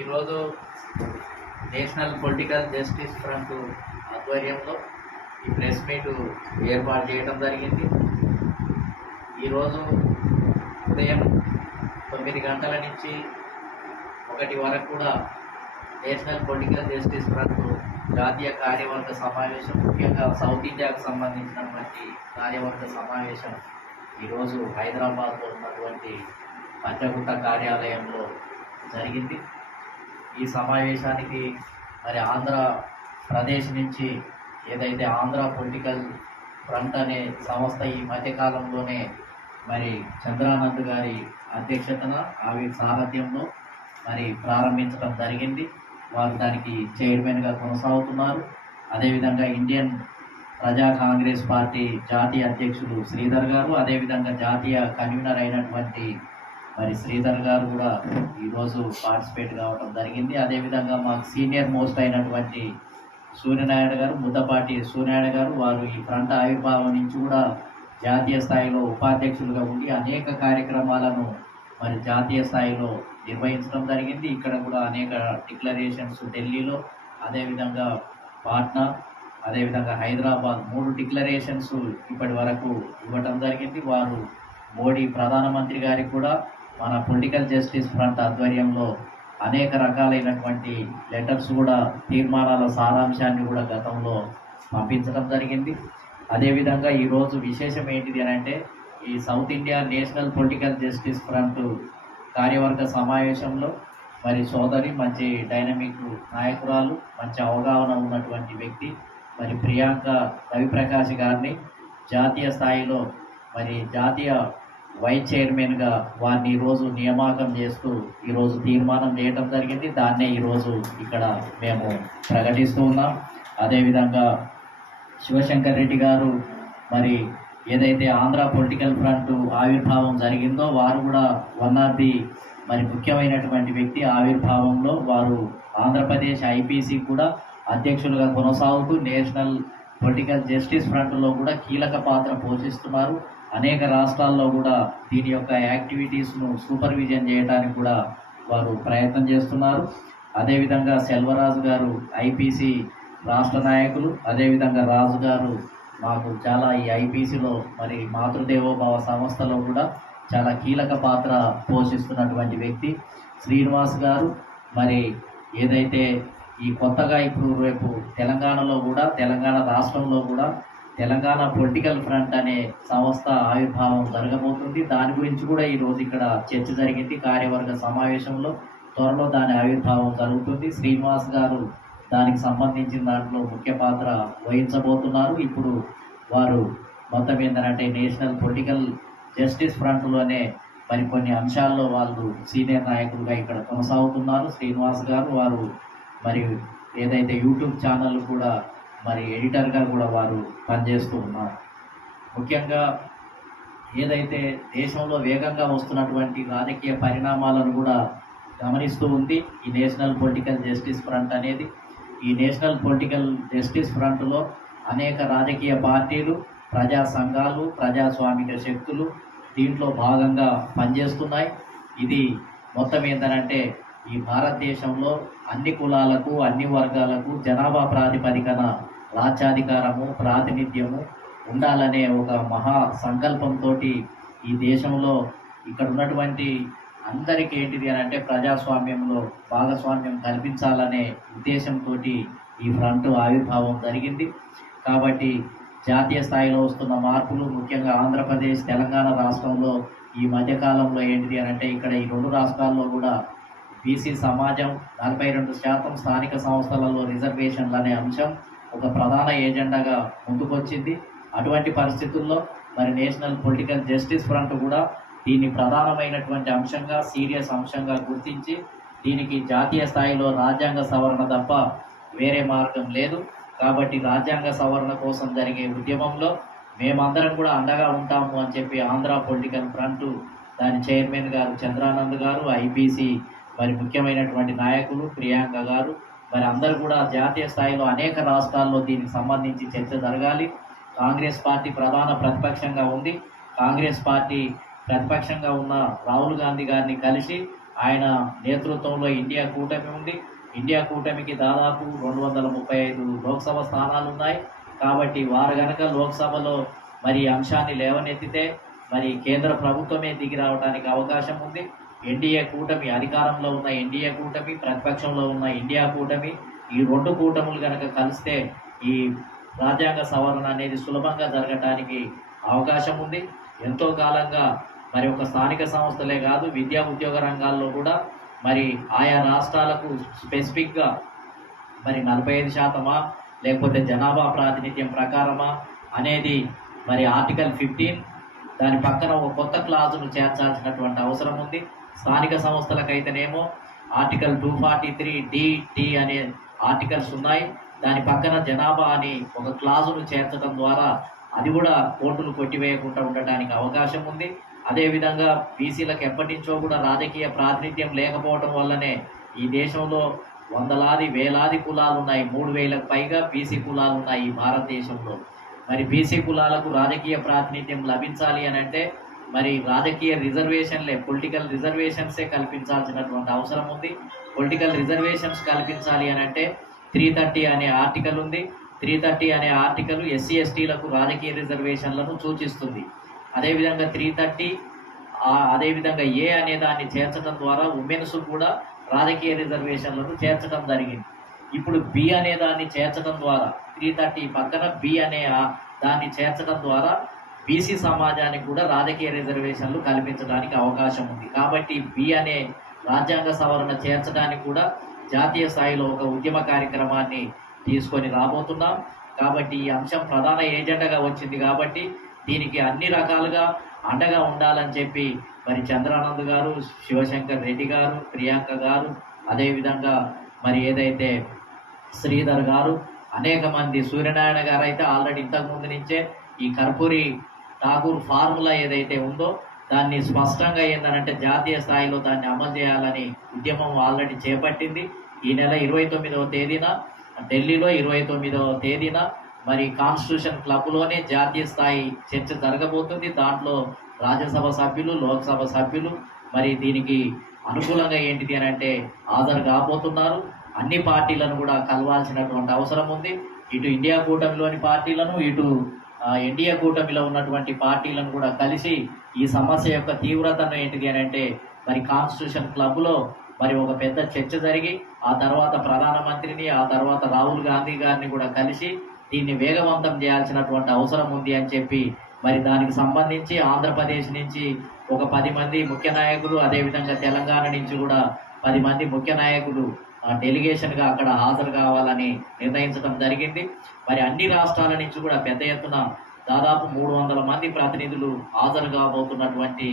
ఈరోజు national political justice front ఆధ్వర్యంలో ఈ ప్రెస్ మీట్ ఏర్పాటు చేయడం జరిగింది. ఈరోజు ఉదయం 9 గంటల నుంచి 1 వరకు కూడా నేషనల్ పొలిటికల్ జస్టిస్ ఫ్రంట్ జాతీయ కార్యవర్గ సమావేశం, ముఖ్యంగా సౌత్ ఇండియాకు సంబంధించినటువంటి కార్యవర్గ సమావేశం ఈరోజు హైదరాబాద్లో ఉన్నటువంటి పంచగుట్ట కార్యాలయంలో జరిగింది. ఈ సమావేశానికి మరి ఆంధ్రప్రదేశ్ నుంచి ఏదైతే ఆంధ్ర పొలిటికల్ ఫ్రంట్ అనే సంస్థ ఈ మధ్యకాలంలోనే మరి చంద్రానంద్ గారి అధ్యక్షతన ఆవిడ సారథ్యంలో మరి ప్రారంభించడం జరిగింది. వారు దానికి చైర్మన్గా కొనసాగుతున్నారు. అదేవిధంగా ఇండియన్ ప్రజా కాంగ్రెస్ పార్టీ జాతీయ అధ్యక్షులు శ్రీధర్ గారు, అదేవిధంగా జాతీయ కన్వీనర్ అయినటువంటి మరి శ్రీధర్ గారు కూడా ఈరోజు పార్టిసిపేట్ కావడం జరిగింది. అదేవిధంగా మాకు సీనియర్ మోస్ట్ అయినటువంటి సూర్యనారాయణ గారు, ముద్దపాటి సూర్యనారాయణ గారు, వారు ఈ ఫ్రంట్ ఆవిర్భావం నుంచి కూడా జాతీయ స్థాయిలో ఉపాధ్యక్షులుగా ఉండి అనేక కార్యక్రమాలను మరి జాతీయ స్థాయిలో నిర్వహించడం జరిగింది. ఇక్కడ కూడా అనేక డిక్లరేషన్స్ ఢిల్లీలో, అదేవిధంగా పాట్నా, అదేవిధంగా హైదరాబాద్ 3 డిక్లరేషన్స్ ఇప్పటి వరకు ఇవ్వటం జరిగింది. వారు మోడీ ప్రధానమంత్రి గారికి కూడా మన పొలిటికల్ జస్టిస్ ఫ్రంట్ ఆధ్వర్యంలో అనేక రకాలైనటువంటి లెటర్స్ కూడా, తీర్మానాల సారాంశాన్ని కూడా గతంలో పంపించడం జరిగింది. అదేవిధంగా ఈరోజు విశేషం ఏంటిది అని అంటే, ఈ south India national political justice front కార్యవర్గ సమావేశంలో మరి సోదరి మంచి డైనమిక్ నాయకురాలు, మంచి అవగాహన ఉన్నటువంటి వ్యక్తి మరి ప్రియాంక రవిప్రకాష్ గారిని జాతీయ స్థాయిలో మరి జాతీయ వైస్ చైర్మన్గా వారిని ఈరోజు నియామకం చేస్తూ ఈరోజు తీర్మానం చేయడం జరిగింది. దాన్నే ఈరోజు ఇక్కడ మేము ప్రకటిస్తూ ఉన్నాం. అదేవిధంగా శివశంకర్ రెడ్డి గారు మరి ఏదైతే ఆంధ్ర పొలిటికల్ ఫ్రంట్ ఆవిర్భావం జరిగిందో వారు కూడా వన్ ఆఫ్ ది మరి ముఖ్యమైనటువంటి వ్యక్తి. ఆవిర్భావంలో వారు ఆంధ్రప్రదేశ్ ఐపీసీ కూడా అధ్యక్షులుగా కొనసాగుతూ నేషనల్ పొలిటికల్ జస్టిస్ ఫ్రంట్లో కూడా కీలక పాత్ర పోషిస్తున్నారు. అనేక రాష్ట్రాల్లో కూడా దీని యొక్క యాక్టివిటీస్ను సూపర్విజన్ చేయడానికి కూడా వారు ప్రయత్నం చేస్తున్నారు. అదేవిధంగా సెల్వరాజు గారు ఐపీసీ రాష్ట్ర నాయకులు, అదేవిధంగా రాజు గారు మాకు చాలా ఈ ఐపీసీలో మరి మాతృదేవోభవ సంస్థలో కూడా చాలా కీలక పాత్ర పోషిస్తున్నటువంటి వ్యక్తి. శ్రీనివాస్ గారు మరి ఏదైతే ఈ కొత్తగా ఇప్పుడు రేపు తెలంగాణలో కూడా, తెలంగాణ రాష్ట్రంలో కూడా తెలంగాణ పొలిటికల్ ఫ్రంట్ అనే సంస్థ ఆవిర్భావం జరగబోతుంది. దాని గురించి కూడా ఈరోజు ఇక్కడ చర్చ జరిగింది కార్యవర్గ సమావేశంలో. త్వరలో దాని ఆవిర్భావం జరుగుతుంది. శ్రీనివాస్ గారు దానికి సంబంధించిన దాంట్లో ముఖ్య పాత్ర వహించబోతున్నారు. ఇప్పుడు వారు మొత్తం ఏంటంటే నేషనల్ పొలిటికల్ జస్టిస్ ఫ్రంట్లోనే మరి కొన్ని అంశాల్లో వాళ్ళు సీనియర్ నాయకులుగా ఇక్కడ కొనసాగుతున్నారు. శ్రీనివాస్ గారు వారు మరి ఏదైతే యూట్యూబ్ ఛానల్ కూడా మరి ఎడిటర్గా కూడా వారు పనిచేస్తూ ఉన్నారు. ముఖ్యంగా ఏదైతే దేశంలో వేగంగా వస్తున్నటువంటి రాజకీయ పరిణామాలను కూడా గమనిస్తూ ఉంది ఈ నేషనల్ పొలిటికల్ జస్టిస్ ఫ్రంట్ అనేది. ఈ నేషనల్ పొలిటికల్ జస్టిస్ ఫ్రంట్లో అనేక రాజకీయ పార్టీలు, ప్రజా సంఘాలు, ప్రజాస్వామిక శక్తులు దీంట్లో భాగంగా పనిచేస్తున్నాయి. ఇది మొత్తం ఏంటంటే ఈ భారతదేశంలో అన్ని కులాలకు, అన్ని వర్గాలకు జనాభా ప్రాతిపదికన రాజ్యాధికారము, ప్రాతినిధ్యము ఉండాలనే ఒక మహా సంకల్పంతో ఈ దేశంలో ఇక్కడ ఉన్నటువంటి అందరికీ ఏంటిది అని అంటే ప్రజాస్వామ్యంలో భాగస్వామ్యం కల్పించాలనే ఉద్దేశంతో ఈ ఫ్రంట్ ఆవిర్భావం జరిగింది. కాబట్టి జాతీయ స్థాయిలో వస్తున్న మార్పులు, ముఖ్యంగా ఆంధ్రప్రదేశ్, తెలంగాణ రాష్ట్రంలో ఈ మధ్యకాలంలో ఏంటిది అని అంటే ఇక్కడ ఈ 2 రాష్ట్రాల్లో కూడా బీసీ సమాజం 42% స్థానిక సంస్థలలో రిజర్వేషన్లు అనే అంశం ఒక ప్రధాన ఏజెండాగా ముందుకొచ్చింది. అటువంటి పరిస్థితుల్లో మరి నేషనల్ పొలిటికల్ జస్టిస్ ఫ్రంట్ కూడా దీన్ని ప్రధానమైనటువంటి అంశంగా, సీరియస్ అంశంగా గుర్తించి దీనికి జాతీయ స్థాయిలో రాజ్యాంగ సవరణ తప్ప వేరే మార్గం లేదు. కాబట్టి రాజ్యాంగ సవరణ కోసం జరిగే ఉద్యమంలో మేమందరం కూడా అండగా ఉంటాము అని చెప్పి ఆంధ్ర పొలిటికల్ ఫ్రంట్ దాని చైర్మన్ గారు చంద్రానంద్ గారు, ఐపీసీ మరి ముఖ్యమైనటువంటి నాయకులు ప్రియాంక గారు మరి అందరూ కూడా జాతీయ స్థాయిలో అనేక రాష్ట్రాల్లో దీనికి సంబంధించి చర్చ జరగాలి. కాంగ్రెస్ పార్టీ ప్రధాన ప్రతిపక్షంగా ఉంది. కాంగ్రెస్ పార్టీ ప్రతిపక్షంగా ఉన్న రాహుల్ గాంధీ గారిని కలిసి ఆయన నేతృత్వంలో ఇండియా కూటమి ఉంది. ఇండియా కూటమికి దాదాపు 235 లోక్సభ స్థానాలు ఉన్నాయి. కాబట్టి వారు గనక లోక్సభలో మరి అంశాన్ని లేవనెత్తితే మరి కేంద్ర ప్రభుత్వమే దిగి రావడానికి అవకాశం ఉంది. ఎన్డీఏ కూటమి, అధికారంలో ఉన్న ఎన్డీఏ కూటమి, ప్రతిపక్షంలో ఉన్న ఇండియా కూటమి, ఈ రెండు కూటములు కనుక కలిస్తే ఈ రాజ్యాంగ సవరణ అనేది సులభంగా జరగటానికి అవకాశం ఉంది. ఎంతో కాలంగా మరి ఒక స్థానిక సంస్థలే కాదు, విద్యా ఉద్యోగ రంగాల్లో కూడా మరి ఆయా రాష్ట్రాలకు స్పెసిఫిక్గా మరి 45% లేకపోతే జనాభా ప్రాతినిధ్యం ప్రకారమా అనేది మరి ఆర్టికల్ 15 దాని పక్కన ఒక కొత్త క్లాజును చేర్చాల్సినటువంటి అవసరం ఉంది. స్థానిక సంస్థలకైతేనేమో ఆర్టికల్ 243D అనే ఆర్టికల్స్ ఉన్నాయి. దాని పక్కన జనాభా అని ఒక క్లాజును చేర్చడం ద్వారా అది కూడా కోర్టులు కొట్టివేయకుండా ఉండటానికి అవకాశం ఉంది. అదేవిధంగా బీసీలకు ఎప్పటి నుంచో కూడా రాజకీయ ప్రాతినిధ్యం లేకపోవడం వల్లనే ఈ దేశంలో వందలాది వేలాది కులాలు ఉన్నాయి. 3000కు పైగా బీసీ కులాలు ఉన్నాయి ఈ భారతదేశంలో. మరి బీసీ కులాలకు రాజకీయ ప్రాతినిధ్యం లభించాలి అని అంటే మరి రాజకీయ రిజర్వేషన్లే, పొలిటికల్ రిజర్వేషన్సే కల్పించాల్సినటువంటి అవసరం ఉంది. పొలిటికల్ రిజర్వేషన్స్ కల్పించాలి అని అంటే 330 అనే ఆర్టికల్ ఉంది. 330 అనే ఆర్టికల్ ఎస్సీ ఎస్టీలకు రాజకీయ రిజర్వేషన్లను సూచిస్తుంది. అదేవిధంగా 330 అదేవిధంగా ఏ అనే దాన్ని చేర్చడం ద్వారా ఉమెన్స్ కూడా రాజకీయ రిజర్వేషన్లను చేర్చడం జరిగింది. ఇప్పుడు బి అనే దాన్ని చేర్చడం ద్వారా 330 పక్కన బి అనే దాన్ని చేర్చడం ద్వారా బీసీ సమాజానికి కూడా రాజకీయ రిజర్వేషన్లు కల్పించడానికి అవకాశం ఉంది. కాబట్టి బి అనే రాజ్యాంగ సవరణ చేర్చడానికి కూడా జాతీయ స్థాయిలో ఒక ఉద్యమ కార్యక్రమాన్ని తీసుకొని రాబోతున్నాం. కాబట్టి ఈ అంశం ప్రధాన ఏజెండాగా వచ్చింది. కాబట్టి దీనికి అన్ని రకాలుగా అండగా ఉండాలని చెప్పి మరి చంద్రానంద్ గారు, శివశంకర్ రెడ్డి గారు, ప్రియాంక గారు, అదేవిధంగా మరి ఏదైతే శ్రీధర్ గారు, అనేక మంది, సూర్యనారాయణ గారు అయితే ఆల్రెడీ ఇంతకుముందు నుంచే ఈ కర్పూరి ఠాకూర్ ఫార్ములా ఏదైతే ఉందో దాన్ని స్పష్టంగా ఏంటంటే జాతీయ స్థాయిలో దాన్ని అమలు చేయాలని ఉద్యమం ఆల్రెడీ చేపట్టింది. ఈ నెల 29వ తేదీన ఢిల్లీలో 29వ తేదీన మరి కాన్స్టిట్యూషన్ క్లబ్లోనే జాతీయ స్థాయి చర్చ జరగబోతుంది. దాంట్లో రాజ్యసభ సభ్యులు, లోక్సభ సభ్యులు మరి దీనికి అనుకూలంగా ఏంటిది అని అంటే హాజరు కాబోతున్నారు. అన్ని పార్టీలను కూడా కలవాల్సినటువంటి అవసరం ఉంది. ఇటు ఇండియా కూటమిలోని పార్టీలను, ఇటు ఎన్డీఏ కూటమిలో ఉన్నటువంటి పార్టీలను కూడా కలిసి ఈ సమస్య యొక్క తీవ్రతను ఏంటిది అని అంటే మరి కాన్స్టిట్యూషన్ క్లబ్లో మరి ఒక పెద్ద చర్చ జరిగి ఆ తర్వాత ప్రధానమంత్రిని, ఆ తర్వాత రాహుల్ గాంధీ గారిని కూడా కలిసి దీన్ని వేగవంతం చేయాల్సినటువంటి అవసరం ఉంది అని చెప్పి మరి దానికి సంబంధించి ఆంధ్రప్రదేశ్ నుంచి ఒక 10 మంది ముఖ్య నాయకులు, అదేవిధంగా తెలంగాణ నుంచి కూడా 10 మంది ముఖ్య నాయకులు డెలిగేషన్గా అక్కడ హాజరు కావాలని నిర్ణయించడం జరిగింది. మరి అన్ని రాష్ట్రాల నుంచి కూడా పెద్ద ఎత్తున దాదాపు 300 మంది ప్రతినిధులు హాజరు కాబోతున్నటువంటి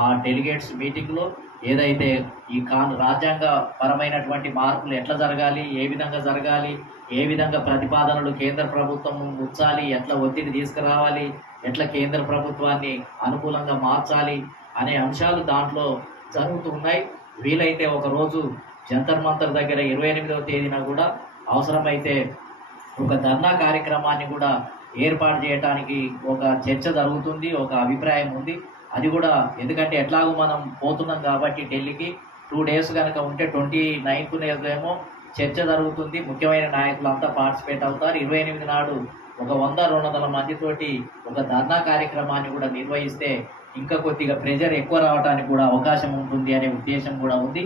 ఆ డెలిగేట్స్ మీటింగ్లో ఏదైతే ఈ రాజ్యాంగ పరమైనటువంటి మార్పులు ఎట్లా జరగాలి, ఏ విధంగా జరగాలి, ఏ విధంగా ప్రతిపాదనలు కేంద్ర ప్రభుత్వం ఉంచాలి, ఎట్లా ఒత్తిడి తీసుకురావాలి, ఎట్లా కేంద్ర ప్రభుత్వాన్ని అనుకూలంగా మార్చాలి అనే అంశాలు దాంట్లో జరుగుతున్నాయి. వీలైతే ఒకరోజు జంతర్ మంతర్ దగ్గర 28వ తేదీన కూడా అవసరమైతే ఒక ధర్నా కార్యక్రమాన్ని కూడా ఏర్పాటు చేయడానికి ఒక చర్చ జరుగుతుంది, ఒక అభిప్రాయం ఉంది. అది కూడా ఎందుకంటే ఎట్లాగో మనం పోతున్నాం కాబట్టి ఢిల్లీకి 2 డేస్ కనుక ఉంటే 29th ఏమో చర్చ జరుగుతుంది. ముఖ్యమైన నాయకులంతా పార్టిసిపేట్ అవుతారు. 28 నాడు ఒక 100-200 మందితోటి ఒక ధర్నా కార్యక్రమాన్ని కూడా నిర్వహిస్తే ఇంకా కొద్దిగా ప్రెజర్ ఎక్కువ రావడానికి కూడా అవకాశం ఉంటుంది అనే ఉద్దేశం కూడా ఉంది.